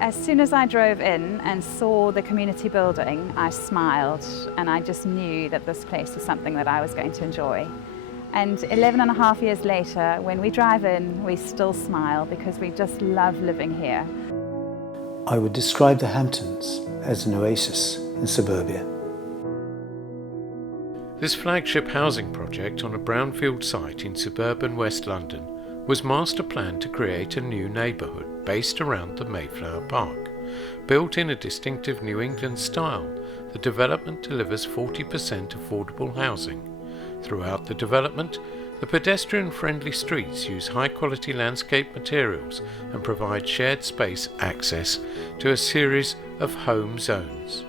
as soon as I drove in and saw the community building, I smiled, and I just knew that this place was something that I was going to enjoy. And 11 and a half years later, when we drive in, we still smile because we just love living here. I would describe the Hamptons as an oasis in suburbia. This flagship housing project on a brownfield site in suburban West London was master planned to create a new neighbourhood based around the Mayflower Park. Built in a distinctive New England style, the development delivers 40% affordable housing. Throughout the development, the pedestrian-friendly streets use high-quality landscape materials and provide shared space access to a series of home zones.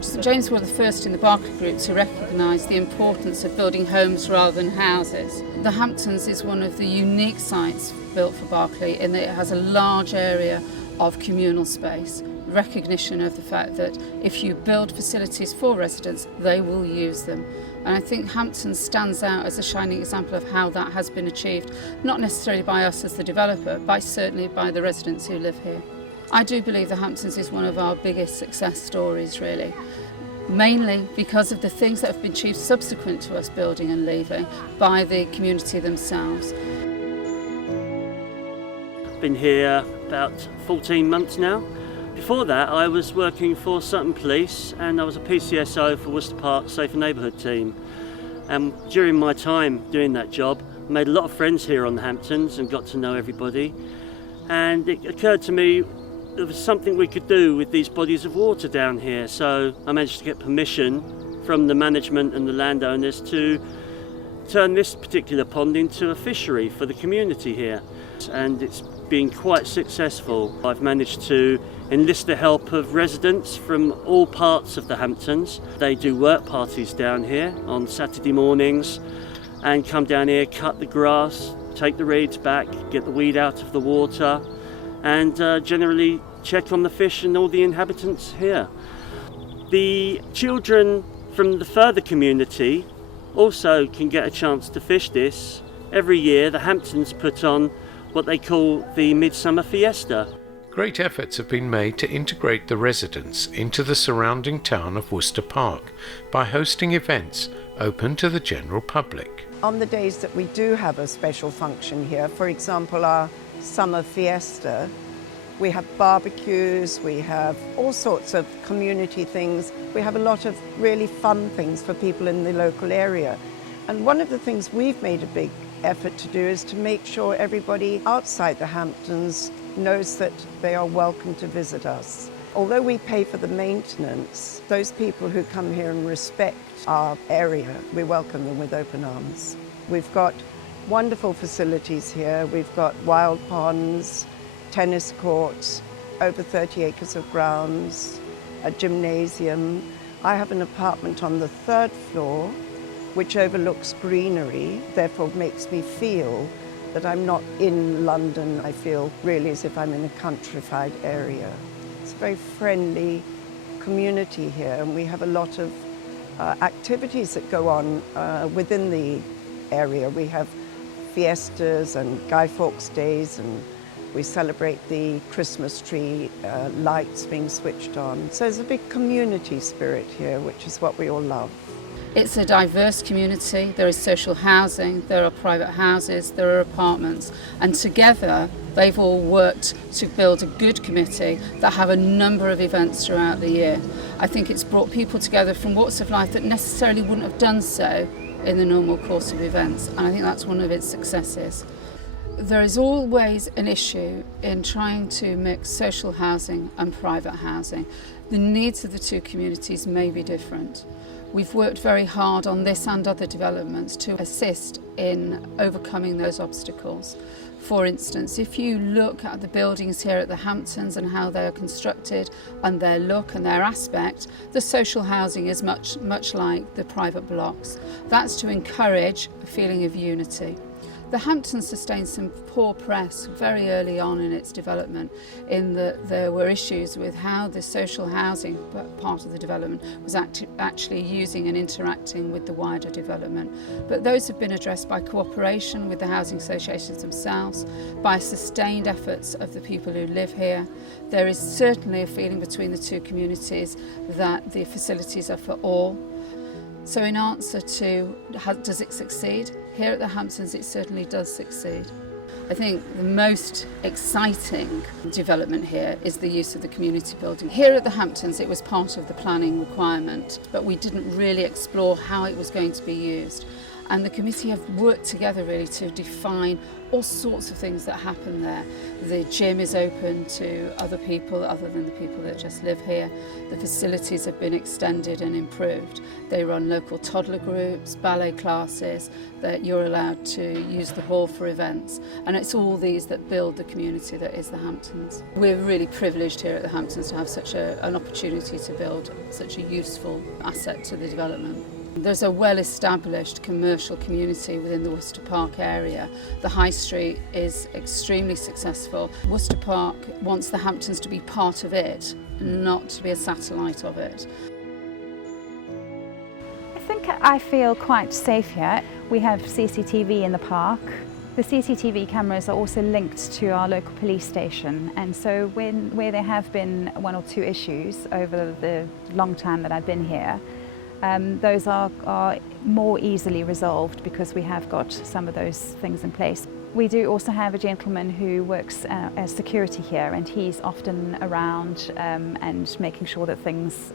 St James were the first in the Berkeley Group to recognise the importance of building homes rather than houses. The Hamptons is one of the unique sites built for Berkeley in that it has a large area of communal space, recognition of the fact that if you build facilities for residents, they will use them. And I think Hamptons stands out as a shining example of how that has been achieved, not necessarily by us as the developer, but certainly by the residents who live here. I do believe the Hamptons is one of our biggest success stories, really, mainly because of the things that have been achieved subsequent to us building and leaving by the community themselves. Been here about 14 months now. Before that, I was working for Sutton Police and I was a PCSO for Worcester Park Safer Neighbourhood team. And during my time doing that job, I made a lot of friends here on the Hamptons and got to know everybody. And it occurred to me there was something we could do with these bodies of water down here. So I managed to get permission from the management and the landowners to turn this particular pond into a fishery for the community here. And it's been quite successful. I've managed to enlist the help of residents from all parts of the Hamptons. They do work parties down here on Saturday mornings and come down here, cut the grass, take the reeds back, get the weed out of the water, and generally check on the fish and all the inhabitants here. The children from the further community also can get a chance to fish this. Every year the Hamptons put on what they call the Midsummer Fiesta. Great efforts have been made to integrate the residents into the surrounding town of Worcester Park by hosting events open to the general public. On the days that we do have a special function here, for example our summer fiesta, we have barbecues, we have all sorts of community things. We have a lot of really fun things for people in the local area. And one of the things we've made a big effort to do is to make sure everybody outside the Hamptons knows that they are welcome to visit us. Although we pay for the maintenance, those people who come here and respect our area, we welcome them with open arms. We've got wonderful facilities here. We've got wild ponds, tennis courts, over 30 acres of grounds, a gymnasium. I have an apartment on the 3rd floor which overlooks greenery, therefore makes me feel that I'm not in London. I feel really as if I'm in a countrified area. It's a very friendly community here, and we have a lot of activities that go on within the area. We have fiestas and Guy Fawkes Days, and we celebrate the Christmas tree lights being switched on. So there's a big community spirit here, which is what we all love. It's a diverse community. There is social housing, there are private houses, there are apartments, and together they've all worked to build a good committee that have a number of events throughout the year. I think it's brought people together from walks of life that necessarily wouldn't have done so in the normal course of events, and I think that's one of its successes. There is always an issue in trying to mix social housing and private housing. The needs of the two communities may be different. We've worked very hard on this and other developments to assist in overcoming those obstacles. For instance, if you look at the buildings here at the Hamptons and how they are constructed and their look and their aspect, the social housing is much like the private blocks. That's to encourage a feeling of unity. The Hamptons sustained some poor press very early on in its development, in that there were issues with how the social housing part of the development was actually using and interacting with the wider development. But those have been addressed by cooperation with the housing associations themselves, by sustained efforts of the people who live here. There is certainly a feeling between the two communities that the facilities are for all. So in answer to does it succeed? Here at the Hamptons it certainly does succeed. I think the most exciting development here is the use of the community building. Here at the Hamptons it was part of the planning requirement, but we didn't really explore how it was going to be used. And the committee have worked together really to define all sorts of things that happen there. The gym is open to other people other than the people that just live here. The facilities have been extended and improved. They run local toddler groups, ballet classes, that you're allowed to use the hall for events. And it's all these that build the community that is the Hamptons. We're really privileged here at the Hamptons to have such an opportunity to build such a useful asset to the development. There's a well-established commercial community within the Worcester Park area. The High Street is extremely successful. Worcester Park wants the Hamptons to be part of it, not to be a satellite of it. I feel quite safe here. We have CCTV in the park. The CCTV cameras are also linked to our local police station, and so where there have been one or two issues over the long time that I've been here, those are more easily resolved because we have got some of those things in place. We do also have a gentleman who works as security here, and he's often around and making sure that things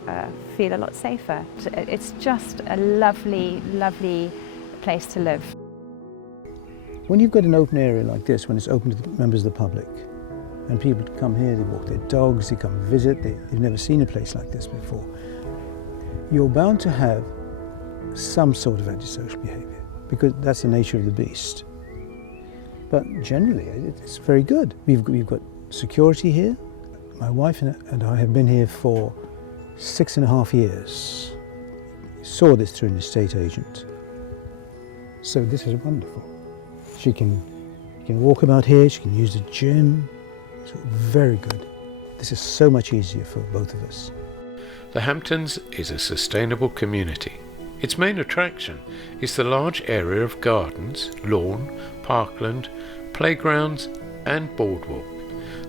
feel a lot safer. It's just a lovely, lovely place to live. When you've got an open area like this, when it's open to the members of the public, and people come here, they walk their dogs, they come visit, they've never seen a place like this before, you're bound to have some sort of antisocial behaviour, because that's the nature of the beast. But generally, it's very good. We've got security here. My wife and I have been here for 6.5 years. Saw this through an estate agent. So this is wonderful. She can walk about here, she can use the gym. So very good. This is so much easier for both of us. The Hamptons is a sustainable community. Its main attraction is the large area of gardens, lawn, parkland, playgrounds and boardwalk.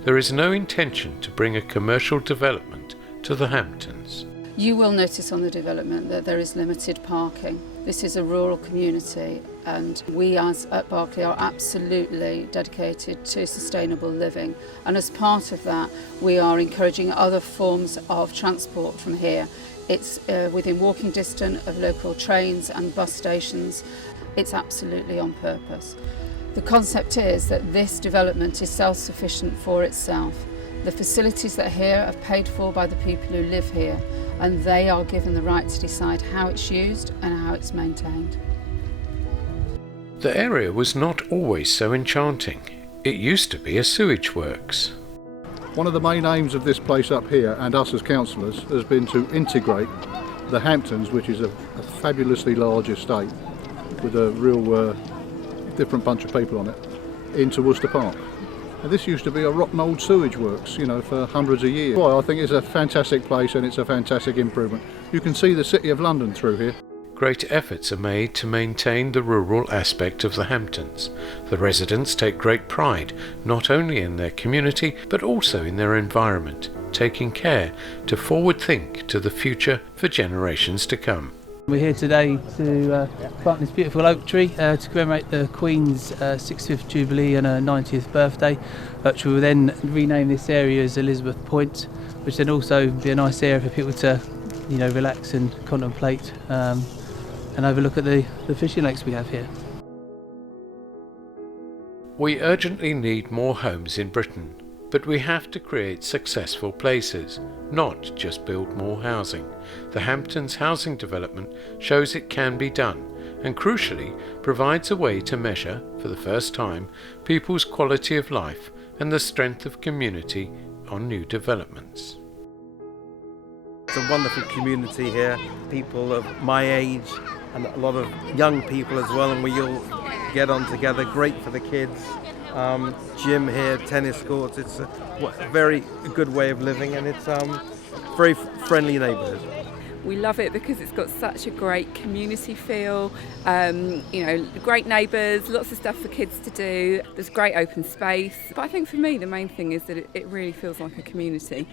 There is no intention to bring a commercial development to the Hamptons. You will notice on the development that there is limited parking. This is a rural community, and we at Berkeley are absolutely dedicated to sustainable living, and as part of that we are encouraging other forms of transport from here. It's within walking distance of local trains and bus stations. It's absolutely on purpose. The concept is that this development is self-sufficient for itself. The facilities that are here are paid for by the people who live here, and they are given the right to decide how it's used and how it's maintained. The area was not always so enchanting. It used to be a sewage works. One of the main aims of this place up here, and us as councillors, has been to integrate the Hamptons, which is a fabulously large estate with a real different bunch of people on it, into Worcester Park. And this used to be a rotten old sewage works, you know, for hundreds of years. Well, I think it's a fantastic place and it's a fantastic improvement. You can see the City of London through here. Great efforts are made to maintain the rural aspect of the Hamptons. The residents take great pride not only in their community but also in their environment, taking care to forward think to the future for generations to come. We're here today to plant this beautiful oak tree to commemorate the Queen's 65th Jubilee and her 90th birthday, which will then rename this area as Elizabeth Point, which then also be a nice area for people to, you know, relax and contemplate and overlook at the fishing lakes we have here. We urgently need more homes in Britain, but we have to create successful places, not just build more housing. The Hamptons housing development shows it can be done, and crucially provides a way to measure, for the first time, people's quality of life and the strength of community on new developments. It's a wonderful community here, people of my age and a lot of young people as well, and we all get on together, great for the kids. Gym here, tennis courts. It's a very good way of living, and it's very friendly neighbourhood. We love it because it's got such a great community feel, great neighbours, lots of stuff for kids to do. There's great open space. But I think for me the main thing is that it really feels like a community.